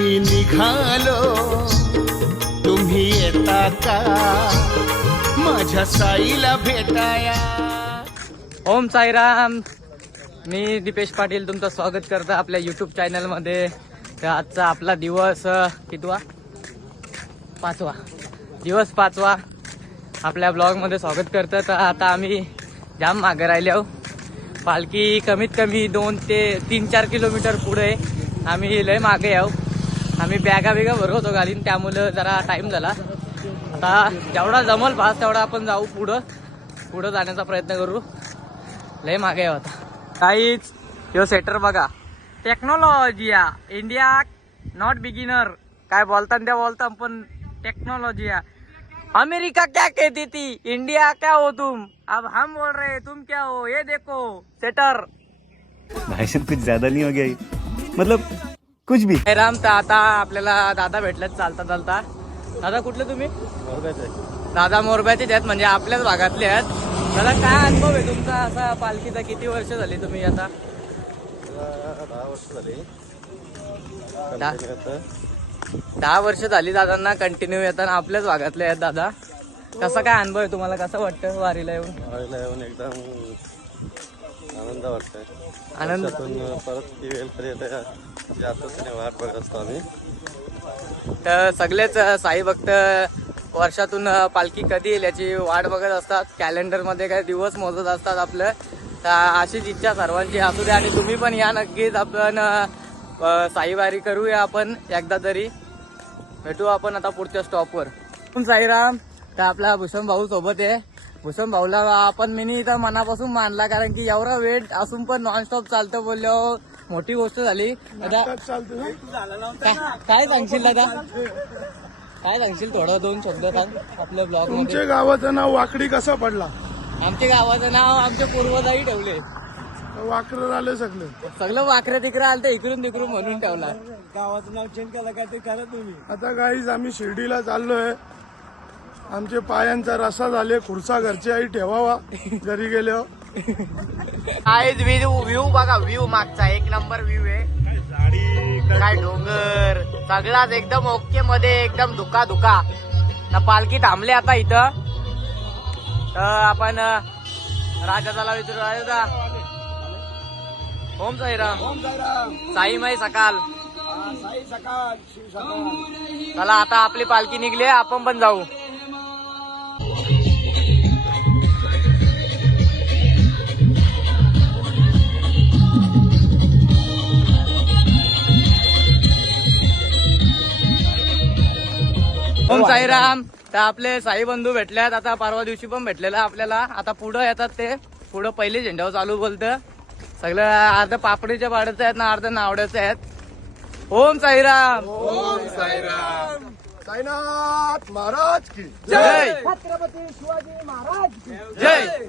मी निघालो. तुम्ही येता का? माझ्या साईला भेटाया. ओम साईराम. मी दीपेश पाटील तुमचं स्वागत करतो आपल्या यूट्यूब चॅनलमध्ये तर आजचा आपला दिवस कितवा? पाचवा. दिवस पाचवा. आपल्या ब्लॉगमध्ये स्वागत करतं. तर आता आम्ही जाम मागे राहिले आहो. पालखी कमीत कमी दोन ते तीन चार किलोमीटर पुढे आम्ही लय मागे आहो. आम्ही बॅगा बिगा भरवतो होतो गाडीन त्यामुळं जरा टाईम झाला. आता जेवढा जमल पास तेवढा आपण जाऊ पुढं. पुढं जाण्याचा प्रयत्न करू. लय मागे आहे आता. काहीच यो सेटर बघा. टेक्नॉलॉजी इंडिया नॉट बिगिनर काय बोलता त्या बोलता पण टेक्नॉलॉजी अमेरिका क्या कहती थी? इंडिया क्या हो तुम? अब हम बोल रहे तुम क्या हो? ये देखो सेटर भाई कुछ ज्यादा नहीं हो गया मतलब कुछ भी। राम तर आता आपल्याला दादा भेटलेत चालता चालता. दादा कुठले तुम्ही? दादा मोरब्याचेच आहेत म्हणजे आपल्याच भागातले आहेत. दादा काय अनुभव आहे तुमचा? असा पालखीचा किती वर्ष झाली तुम्ही आता? दहा दहा. वर्ष झाली दादांना कंटिन्यू येताना आपल्याच भागातले आहेत दादा. कसा काय अनुभव आहे तुम्हाला? कसं वाटतं वारीला येऊन? वारीला येऊन एकदम आनंद वाटतोय. आनंद? परत म्हणजे वाट बघत असतो आम्ही. तर सगळेच साई भक्त वर्षातून पालखी कधी येईल याची वाट बघत असतात. कॅलेंडरमध्ये काही दिवस मोजत असतात आपलं. तर अशीच इच्छा सर्वांची. असू द्या आणि तुम्ही पण या नक्कीच. आपण साईवारी करूया आपण एकदा तरी. भेटू आपण आता पुढच्या स्टॉपवर साईराम तर आपला भूषण भाऊ सोबत आहे. भूषण भाऊला आपण मिनी इथं मनापासून मानला कारण की एवढा वेट असून पण नॉनस्टॉप चालतं बोलल्यावर मोठी गोष्ट झाली. आता काय काय सांगशील दादा? काय सांगशील थोडं दोन शब्द सांग आपल्या ब्लॉगमध्ये. तुमच्या गावाचं नाव वाकडी कसा पडला? आमच्या गावाचं नाव आमच्या पूर्वजाही ठेवले. वाकडं झालं सगळं. सगळं वाकरं तिकडं आलं तर इकडून तिकडून म्हणून ठेवला. आता गाईज आम्ही शिर्डीला चाललोय. आमचे पायांचा रसा झाले खुर्सा घरची आई ठेवावा. घरी गेल्यावर. काय व्ह्यू व्ह्यू बघा व्ह्यू मागचा. एक नंबर व्ह्यू आहे. काय डोंगर. सगळाच एकदम ओके मध्ये एकदम धुका धुका. ना पालखी थांबले आता इथं. तर आपण राजाला विचारू. राजा ओम साईराम. साई माई सकाल. चला आता आपली पालखी निघली आपण पण जाऊ. ओम साईराम. तर आपले साई बंधू भेटल्यात. आता परवा दिवशी पण भेटलेला आपल्याला. आता पुढं येतात ते. पुढं पहिले झेंड्यावर चालू बोलतं. सगळं अर्ध पापडीच्या पाड्याचं आहेत ना अर्ध नावड्याचं आहेत. ओम साईराम. साईनाथ महाराज की जय. जय.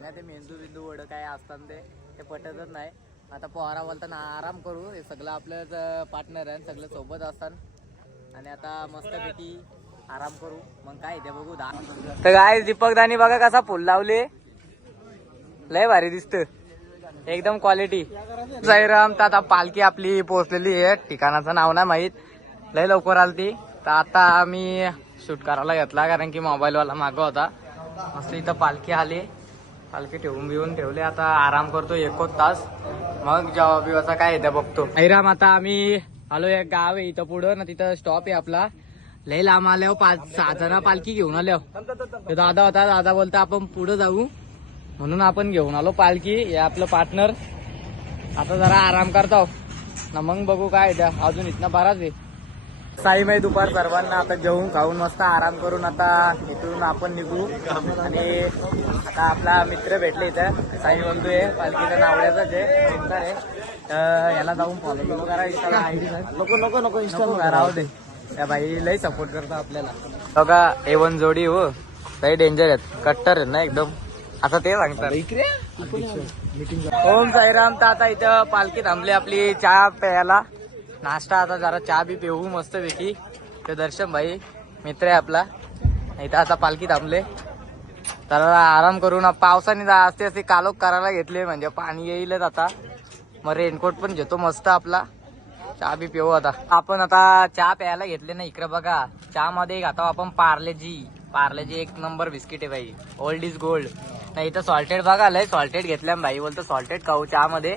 ना ते मेंदू बिंदू वड काय असतात ते ते पटतच नाही. आता पोहारा बोलताना आराम करू. हे सगळं आपलं पार्टनर आहे सगळं सोबत असतात आणि आता मस्तपैकी आराम करू. मग काय ते बघू दहा तर काय दीपक दानी बघा कसा फुल लावले. लय भारी दिसत. एकदम क्वालिटी साईराम तर आता पालखी आपली पोहोचलेली आहे. ठिकाणाचं नाव नाही माहीत. लय लवकर आलती. तर आता आम्ही शूट करायला घेतला कारण की मोबाईलवाला मागं होता. मस्त इथं पालखी आली. पालखी ठेवून बिवून ठेवले. आता आराम करतो एकोच तास मग जेव्हा बिवाचा काय येत्या बघतो. साईराम आता आम्ही आलो एक गाव आहे इथं पुढं ना तिथं स्टॉप आहे आपला. लय लांब आल्यावर पाच सहा जण पालखी घेऊन आल्यावर. तो दादा होता दादा बोलता आपण पुढं जाऊ. म्हणून आपण घेऊन आलो पालखी हे आपलं पार्टनर आता जरा आराम करतो ना मग बघू काय त्या. अजून इथनं बराच आहे साई माई दुपार सर्वांना आता जेवून खाऊन मस्त आराम करून आता इथून आपण निघू. आणि आता आपला मित्र भेटले इथं. साई बंधू आहे पालखीच्या नावड्याचाच आहे तर याला जाऊन फॉलो बिलो करा इंस्टाला आयडी नको नको नको इंस्टा राहू दे. त्या बाई लई सपोर्ट करतो आपल्याला. बघा ए वन जोडी हो. लई डेंजर आहेत. कट्टर आहेत ना एकदम. आता ते सांगतात. ओम साईराम तर आता इथं पालखी थांबली आपली. चहा प्यायला. नाश्ता आता जरा चहा बी पिऊ मस्त पैकी. ते दर्शन भाई मित्र आहे आपला. इथं आता पालखी थांबले. तर आराम करून पावसाने जा- असते असते कालोख करायला घेतले म्हणजे पाणी येईलच आता. मग रेनकोट पण घेतो मस्त आपला. चहा बी पिऊ आता. आपण आता चहा प्यायला घेतले ना इकडे बघा. चहा मध्ये आता आपण पार्लेजी. पार्लेजी एक नंबर बिस्किट आहे भाई. ओल्ड इज गोल्ड नाही इथं सॉल्टेड बघा लय सॉल्टेड घेतल्या भाई बोलतो सॉल्टेड खाऊ चहा मध्ये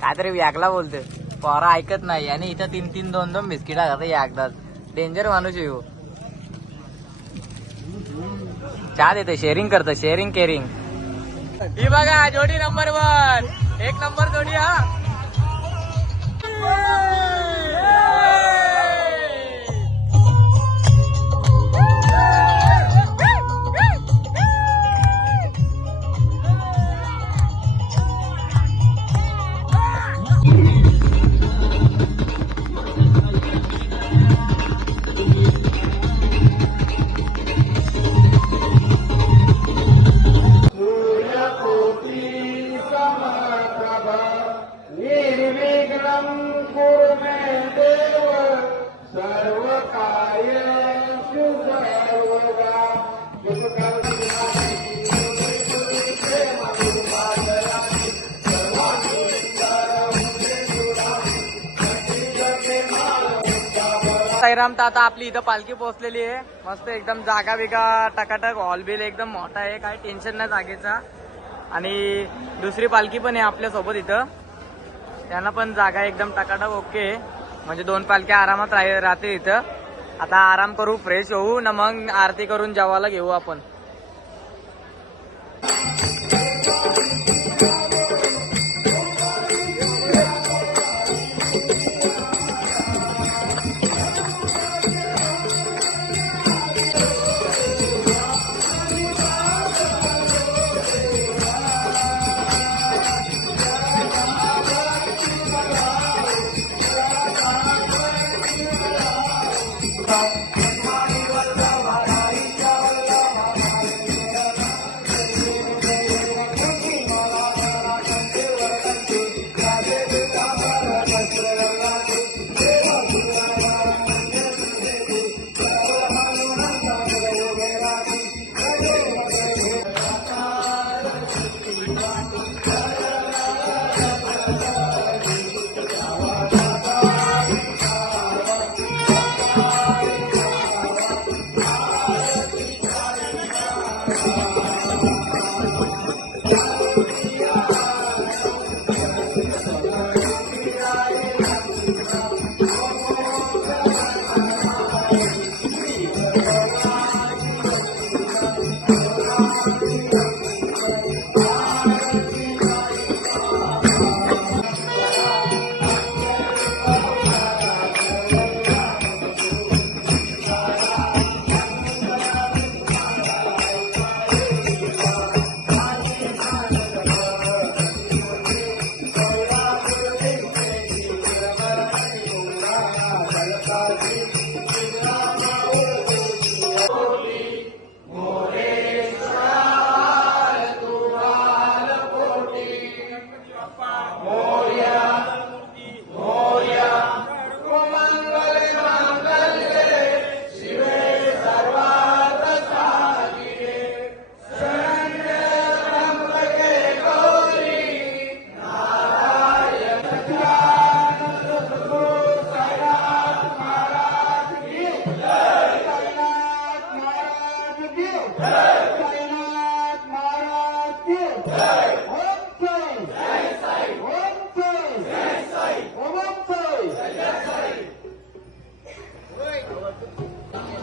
काहीतरी व्यागला बोलतो पोरा ऐकत नाही आणि इथं तीन तीन दोन दोन बिस्किट या एकदाच डेंजर माणूस येऊ ह्यो. चहा देतो शेअरिंग करतो शेअरिंग केअरिंग ही बघा जोडी नंबर वन एक नंबर जोडी हा. तर आता आपली इथं पालखी पोहोचलेली आहे. मस्त एकदम जागा बिगा टकाटक हॉल बिल एकदम मोठा आहे. काय टेन्शन नाही जागेचा. आणि दुसरी पालखी पण आहे आपल्यासोबत इथं. त्यांना पण जागा एकदम टकाटक ओके म्हणजे दोन पालख्या आरामात राह राहते इथं. आता आराम करू फ्रेश होऊ ना मग आरती करून जेवायला घेऊ आपण.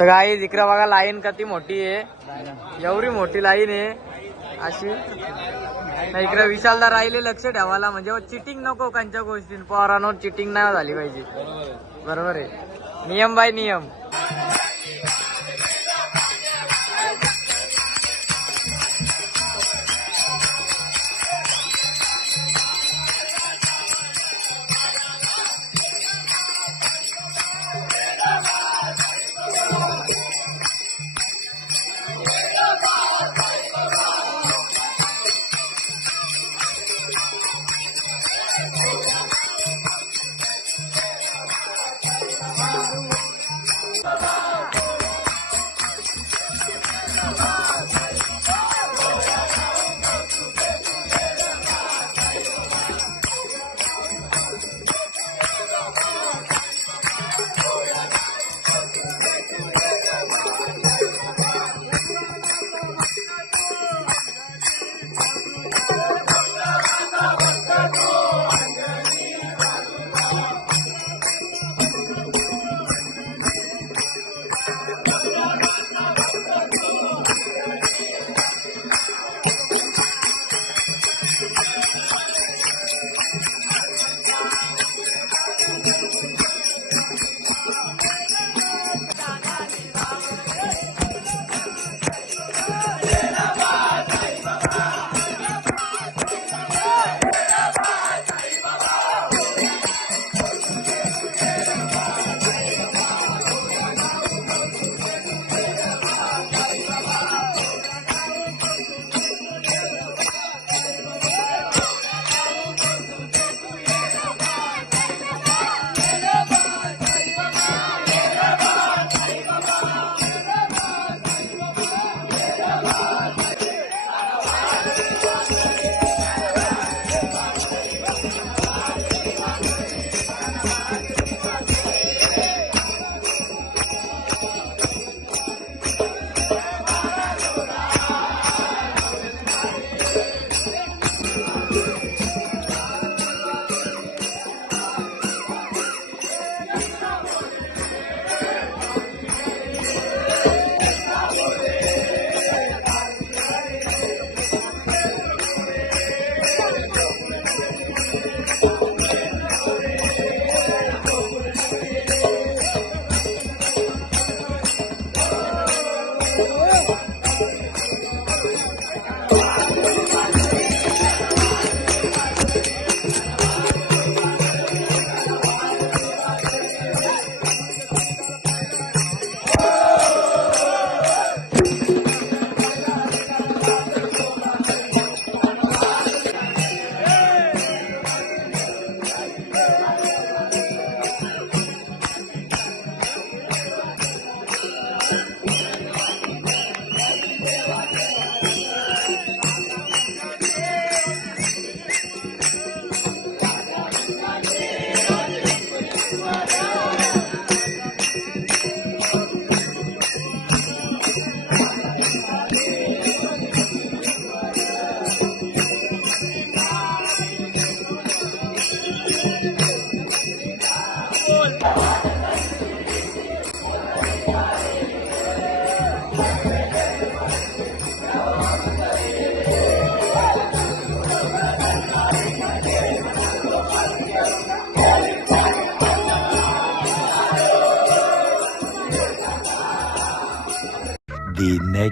तर काही इकडे बघा लाईन किती मोठी आहे. एवढी मोठी लाईन आहे. अशी. नाही इकडे विशालदा राहिले लक्ष ठेवायला. म्हणजे हो, चिटिंग नको कांच्या गोष्टी पोरांवर चिटिंग नाही झाली पाहिजे. बरोबर आहे. नियम बाय नियम.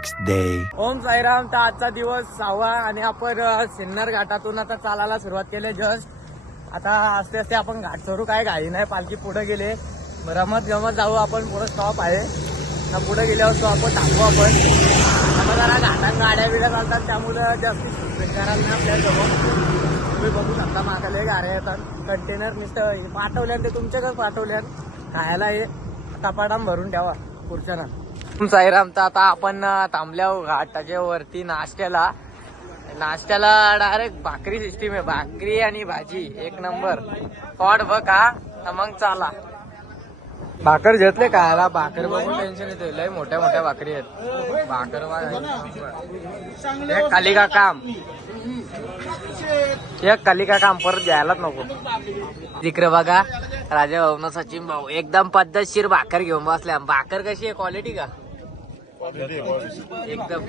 नेक्स्ट डे ओम साईराम तर आजचा दिवस सहावा आणि आपण सिन्नर घाटातून आता चालायला सुरुवात केली जस्ट आता आस्ते आस्ते आपण घाट सोडू काय घाई नाही पालखी पुढे गेले. रमत गमत जाऊ आपण पुढे स्टॉप आहे. तर पुढे गेल्यावर स्टॉप थांबू आपण. आता जरा घाटात गाड्या बिड्या चालतात त्यामुळे जास्ती करायला नाही आपल्याजवळ तुम्ही बघू शकता मागायला गाड्या येतात. कंटेनर नुसतं पाठवल्यान ते तुमच्याकडे पाठवल्यान खायला हे तपाटाम भरून ठेवा खुर्च्यानं साईराम तर आता आपण थांबल्या घाटाच्या वरती नाश्त्याला. नाश्त्याला डायरेक्ट भाकरी सिस्टीम आहे. भाकरी आणि भाजी एक नंबर पॉट बघा तर मग चाला. भाकर घेतले खायला भाकर बघून टेन्शन येते लय मोठ्या मोठ्या भाकरी आहेत. भाकर एक कालिका का काम. एक कालिका का काम परत घ्यायलाच नको. तिकडे बघा राजा भाऊ सचिन भाऊ एकदम पद्धतशीर भाकर घेऊन बसल्या. भाकर कशी आहे? क्वालिटी का? एकदम.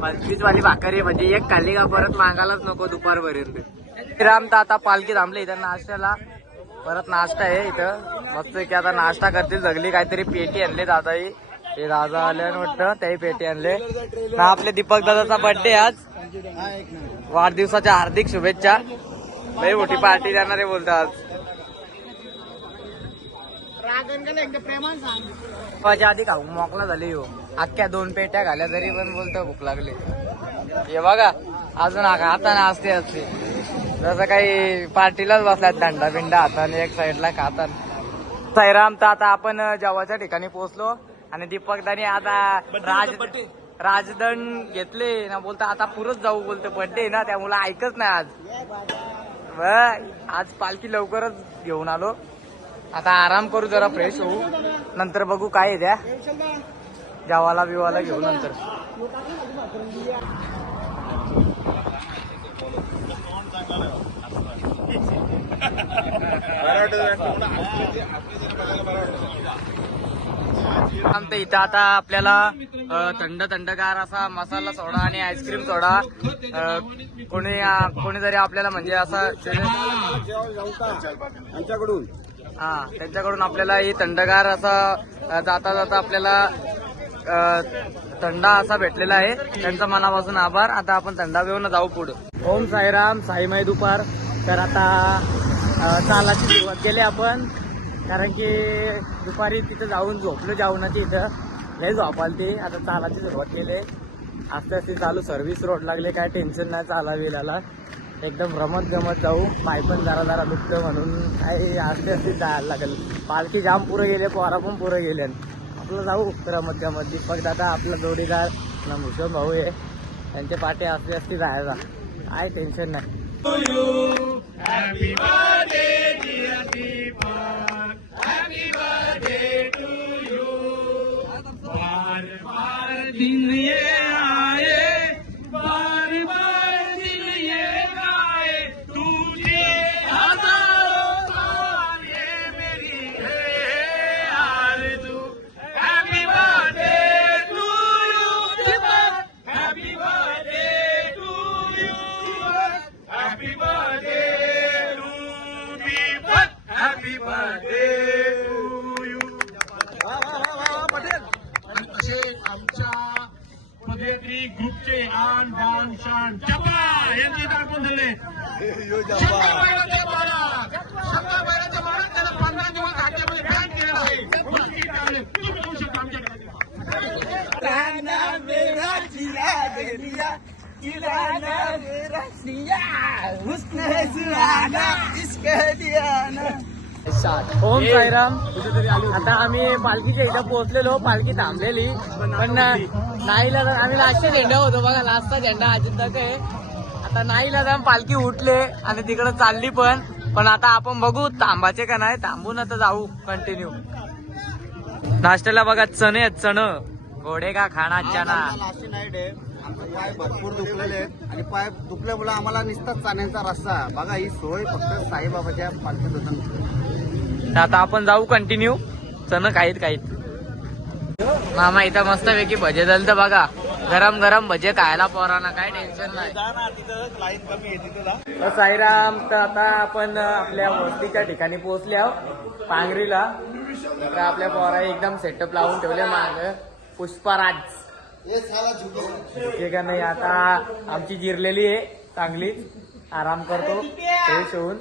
पंचवीस वाली भाकर म्हणजे एक खाल्ली का परत मागायलाच नको दुपारपर्यंत. राम तर आता पालखी थांबले इथं नाश्त्याला. परत नाश्ता आहे इथं. मस्त की आता नाश्ता करतील सगळी काहीतरी पेटी आणले दादाही हे दादा आले वाटतं त्याही पेटी आणले. ना आपले दीपक दादाचा बर्थडे आज. वाढदिवसाच्या हार्दिक शुभेच्छा. लई मोठी पार्टी देणार आहे बोलतात माझ्या आधी खाऊ मोकला झाली हो. अख्ख्या दोन पेट्या घाल्या तरी पण बोलतो भूक लागली. हे बघा अजून आका हाताने असते असते. जसं काही पार्टीलाच बसलात दांडा बिंडा हाताने एक साईडला खातात. साईराम तर आता आपण जेवाच्या ठिकाणी पोहोचलो आणि दीपक दानी आता राज राजदंड घेतले. ना बोलता आता पुरच जाऊ बोलतो बर्थडे ना त्यामुळे ऐकच नाही आज. आज पालखी लवकरच घेऊन आलो. आता आराम करू जरा फ्रेश होऊ. नंतर बघू काय आहे जेवाला बिवाला घेऊ नंतर. आमच्या इथं आता आपल्याला थंड थंडगार असा मसाला सोडा आणि आईस्क्रीम सोडा. कोणी कोणीतरी आपल्याला म्हणजे असं हा त्यांच्याकडून आपल्याला ही थंडगार असा जाता जाता आपल्याला थंडा असा भेटलेला आहे. त्यांचा मनापासून आभार. आता आपण थंडा घेऊन जाऊ पुढे. ओम साईराम साईमाई दुपार. तर आता चालाची सुरुवात केली आपण. कारण की दुपारी तिथं जाऊन झोपलो जेवणाची इथं. लय झोपाल ती आता चालाची सुरुवात केली. आस्ते आस्ते चालू सर्व्हिस रोड लागले. काय टेन्शन नाही चाला बिलाला एकदम रमत गमत जाऊ. पाय पण जरा जरा दुखतं म्हणून. काय आस्ते आस्ते जायला लागेल. पालखी जाम पुरं गेले पोरा पण पुरं गेले. आपलं जाऊ रमत गमत दीपक दादा आपला जोडीदार ना भूषण भाऊ आहे. त्यांचे पाठी असली असती जायचा काय टेन्शन नाही. असे ओम साईराम. आता आम्ही पालखीच्या इथं पोहोचलेलो पालखी थांबलेली. पण नाहीला आम्ही लास्टचा झेंडा होतो. बघा लास्टचा झेंडा अजित तक आहे. आता नाहीला जाऊन पालखी उठले. आणि तिकडे चालली पण. पण आता आपण बघू थांबाचे का नाही. थांबून आता जाऊ. कंटिन्यू नाश्त्याला बघा चणे आहेत चण. घोडे का खाना चना लास्ट नाईट आहे आमचे पाय भरपूर दुखलेले आहेत. आणि पाय दुखल्यामुळे आम्हाला निसतात चाण्याचा रस्ता बघा ही सोय फक्त साईबाबाच्या पालखीत होतं तर आता आपण जाऊ कंटिन्यू चण खाईत खाईत. मामा इथं मस्त पैकी भजे झालं तर बघा. गरम गरम भजे खायला पोरांना काय टेन्शन नाही. तर साईराम तर आता आपण आपल्या वस्तीच्या ठिकाणी पोहोचले आहोत पांगरीला तर आपल्या पोरा एकदम सेटअप लावून ठेवले माग. पुष्पराज झुके का नाही आता आमची जिरलेली आहे चांगली. आराम करतो फ्रेश होऊन.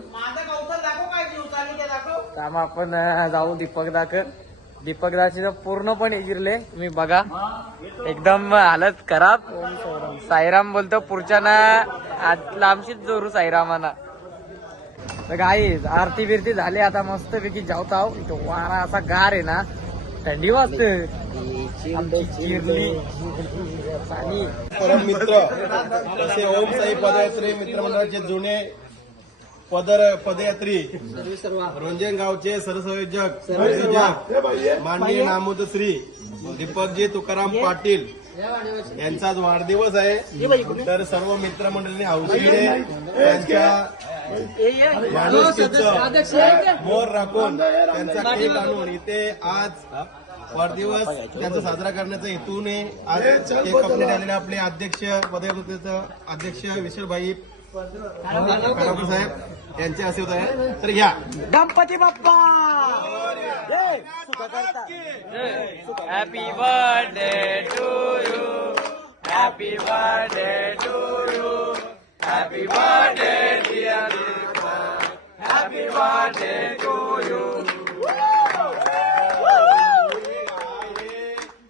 मग आपण जाऊ दीपक दाक दीपक दाची पूर्णपणे गिरले तुम्ही बघा. एकदम हालत खराब. साईराम बोलतो पुढच्या ना लांबशीच जोरू साईरामाना. तर काही आरती बिरती झाली. आता मस्त पैकी जाऊत आहो इथं वारा असा गार आहे ना. थंडी वाजते. परम मित्र तसे ओम साई पदयात्रे मित्रमंडळाचे जुने पदर पदयात्री रोंजन गावचे सरसंयोजक संयोजक माननीय नामोद श्री दीपकजी तुकाराम पाटील. यांचा आज वाढदिवस आहे. तर सर्व मित्रमंडळींनी हौशीने त्यांच्या मोर राखून त्यांचा केक आणून इथे आज वाढदिवस त्यांचा साजरा करण्याचा हेतूने आज केक कापण्यात आलेले आपले अध्यक्ष पदयात्रेचे अध्यक्ष विशालभाई खडापूर साहेब यांचे असे होत आहे. तर घ्या Ganpati Bappa! Happy birthday to you happy birthday to you happy birthday dear happy birthday to you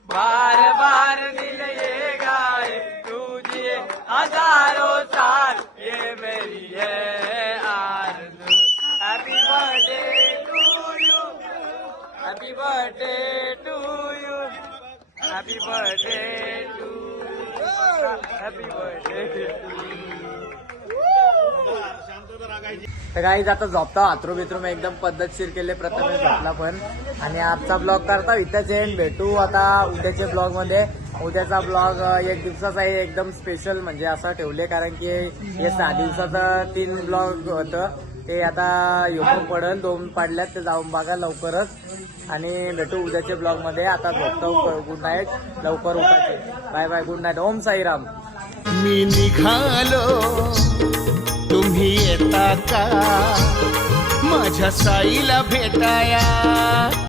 बार बार दिल ये गाए तुझे हज़ारों साल। ये तर काही आता झोपता हाथरू बिथरूम एकदम पद्धतशीर केले प्रथम झोपला पण. आणि आजचा ब्लॉग करता इथंच येईन भेटू आता उद्याच्या ब्लॉगमध्ये. उद्याचा ब्लॉग एक दिवसाचा आहे एकदम स्पेशल म्हणजे असं ठेवले कारण की हे सहा दिवसाचं तीन ब्लॉग होतं. ते आता येऊन पडल दोन पाडल्यात ते जाऊन बघा लवकरच. आणि भेटू उद्याच्या ब्लॉगमध्ये आता झोपतो. Good night. लवकर उठायचे. Bye bye. Good night. Om Sairam. मी निघालो. तुम्ही येता का? माझ्या साईला भेटाया.